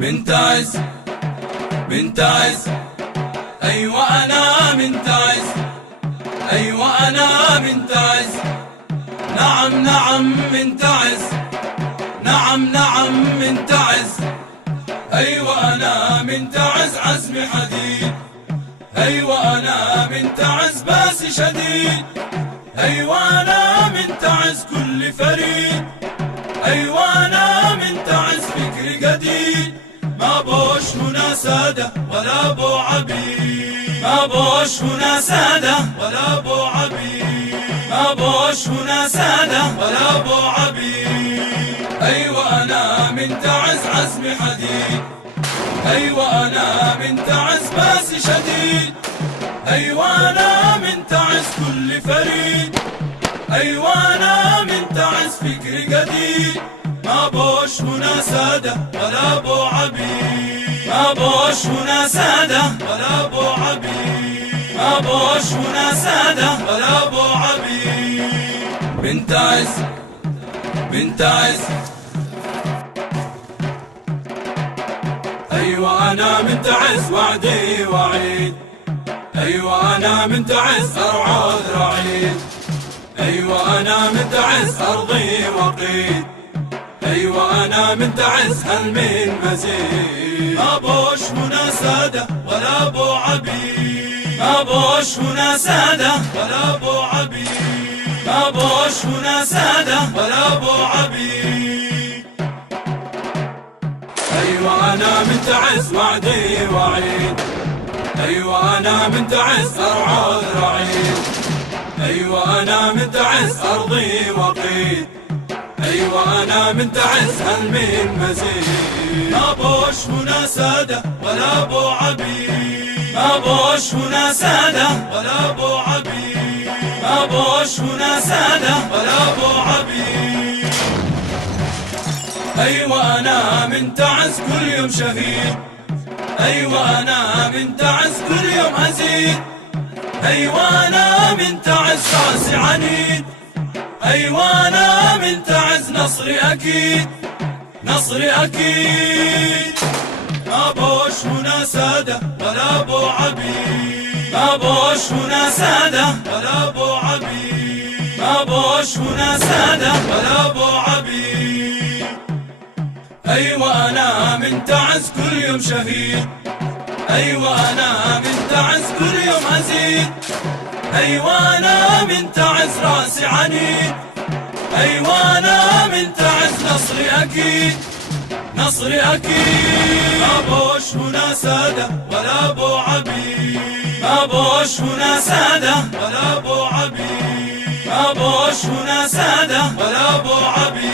منتعس منتعس، أيوة أنا منتعس، أيوة أنا منتعس، نعم نعم منتعس، نعم نعم منتعس، أيوة أنا منتعس عزم حديد، أيوة أنا منتعس باس شديد، أيوة أنا منتعس كل فريد، أيوة أنا منتعس فكر جديد، ما بوش هنا سادة ولا بو عبيد، ما بوش هنا سادة ولا بو عبيد، ما بوش هنا سادة ولا بو عبيد، أيوة أنا منتعس عزم حديد، أيوة أنا منتعس باس شديد، أيوة أنا منتعس كل فريد، أيوة أنا منتعس فكر جديد، ما بوش هنا سادة ولا بو عبيد، ما بوش هنا سادة ولا بو عبيد، ما بوش هنا سادة ولا بو عبيد، منتعس منتعس، أيوة أنا منتعس وعدي وعيد، أيوة أنا منتعس أرعى ذراعيد، أيوة أنا منتعس أرضي وقيد، أيوة أنا منتعس هل من مزيد، ما بوش هنا سادة ولا بو عبيد، ما بوش هنا سادة ولا بو عبيد، ما بوش هنا سادة ولا بو عبيد، أيوة أنا منتعس وعدي وعيد، أيوة أنا منتعس أرعى ذراعيد، أيوة أنا منتعس أرضي وقيد، أيوة أنا منتعس هل من مزيد، ما بوش هنا سادة ولا بو عبيد، ما بوش هنا سادة ولا بو عبيد، ما بوش هنا سادة ولا بو عبيد، أيوة أنا منتعس كل يوم شهيد، أيوة أنا منتعس كل يوم أزيد، أيوة أنا منتعس راسي عنيد، أيوة أنا منتعس نصري أكيد، نصري أكيد، ما بوش هنا سادة ولا بو عبيد، ما بوش هنا سادة ولا بو عبيد، ما بوش هنا سادة ولا بو عبيد، أيوة أنا منتعس كل يوم شهيد، أيوة أنا منتعس كل يوم أزيد، أيوة أنا منتعس راسي عنيد، أيوة أنا منتعس نصري أكيد، نصري أكيد، ما بوش هنا سادة ولا بو عبيد، ما بوش هنا سادة ولا بو عبيد، ما بوش هنا سادة ولا بو عبيد.